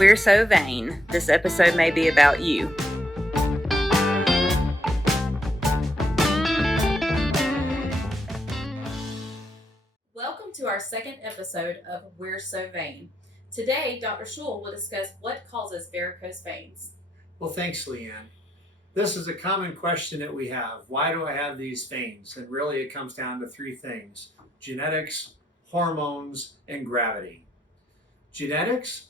We're so vain. This episode may be about you. Welcome to our second episode of We're So Vain. Today, Dr. Schul will discuss what causes varicose veins. Well, thanks, Leanne. This is a common question that we have. Why do I have these veins? And really it comes down to three things: genetics, hormones, and gravity. Genetics,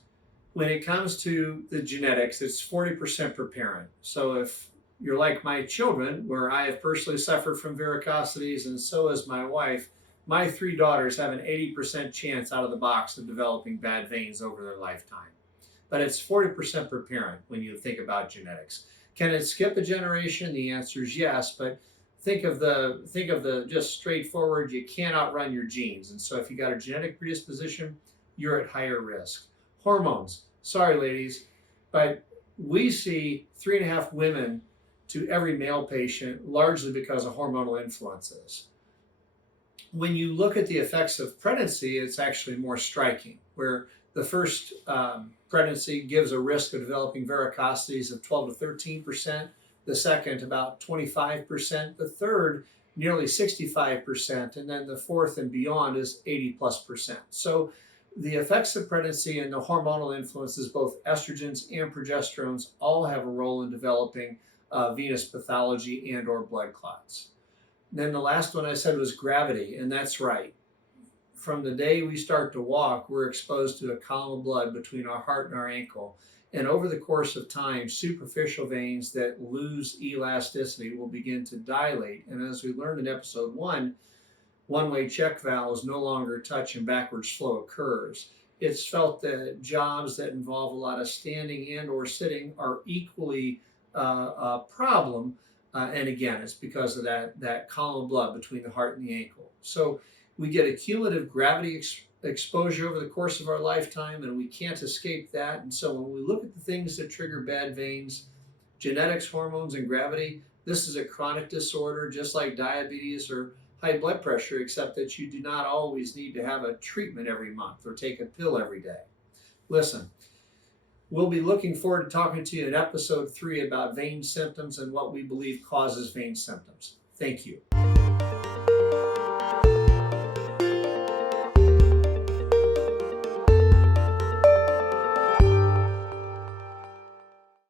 when it comes to the genetics, it's 40% per parent. So if you're like my children, where I have personally suffered from varicosities, and so has my wife, my three daughters have an 80% chance out of the box of developing bad veins over their lifetime. But it's 40% per parent when you think about genetics. Can it skip a generation? The answer is yes, but think of the just straightforward, you can't outrun your genes. And so if you got a genetic predisposition, you're at higher risk. Hormones. Sorry, ladies, but we see 3.5 women to every male patient, largely because of hormonal influences. When you look at the effects of pregnancy, it's actually more striking, where the first pregnancy gives a risk of developing varicosities of 12 to 13%, the second about 25%, the third nearly 65%, and then the fourth and beyond is 80+%. So the effects of pregnancy and the hormonal influences, both estrogens and progesterones, all have a role in developing venous pathology and or blood clots. Then the last one I said was gravity, and that's right. From the day we start to walk, we're exposed to a column of blood between our heart and our ankle. And over the course of time, superficial veins that lose elasticity will begin to dilate. And as we learned in episode 1, one-way check valves no longer touch and backwards flow occurs. It's felt that jobs that involve a lot of standing and or sitting are equally a problem. And again, it's because of that column of blood between the heart and the ankle. So we get a cumulative gravity exposure over the course of our lifetime, and we can't escape that. And so when we look at the things that trigger bad veins, genetics, hormones, and gravity, this is a chronic disorder, just like diabetes or high blood pressure, except that you do not always need to have a treatment every month or take a pill every day. Listen, we'll be looking forward to talking to you in episode 3 about vein symptoms and what we believe causes vein symptoms. Thank you.